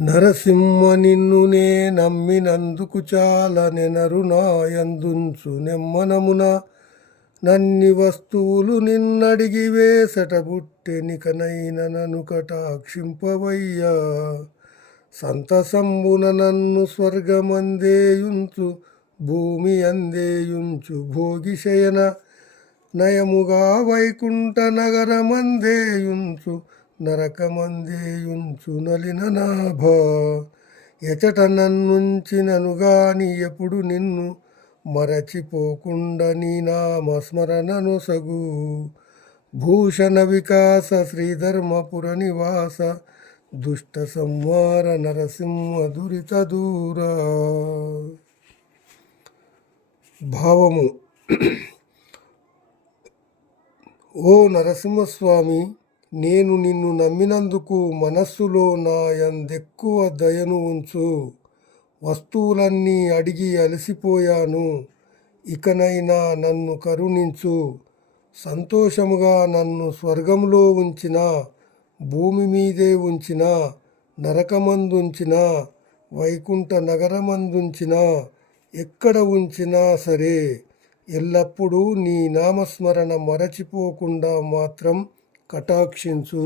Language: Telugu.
నరసింహ నిన్నునే నమ్మినందుకు చాలా నెనరునాయందుంచు నెమ్మనమున నన్ని వస్తువులు నిన్నడిగి వేసట బుట్టెనికనైన నను కటాక్షింపవయ్యా. సంతసంబున నన్ను స్వర్గమందేయుంచు భూమి అందేయుంచు భోగిశయన నయముగా వైకుంఠ నగరమందేయుంచు నరకమందేయుంచు నలిన నాభ. ఎచట నన్నుంచినను గాని ఎప్పుడు నిన్ను మరచిపోకుండా నీ నామస్మరణను సగు. భూషణ వికాస శ్రీధర్మపుర నివాస దుష్ట సంహార నరసింహ దురిత దూరా. భావము: ఓ నరసింహస్వామి, నేను నిన్ను నమ్మినందుకు మనస్సులో నా యందెక్కువ దయను ఉంచు. వస్తువులన్నీ అడిగి అలసిపోయాను, ఇకనైనా నన్ను కరుణించు. సంతోషముగా నన్ను స్వర్గంలో ఉంచినా, భూమి మీదే ఉంచినా, నరకమందుంచినా, వైకుంఠ నగరమందుంచినా, ఎక్కడ ఉంచినా సరే ఎల్లప్పుడూ నీ నామస్మరణ మరచిపోకుండా మాత్రం కటాక్షించు.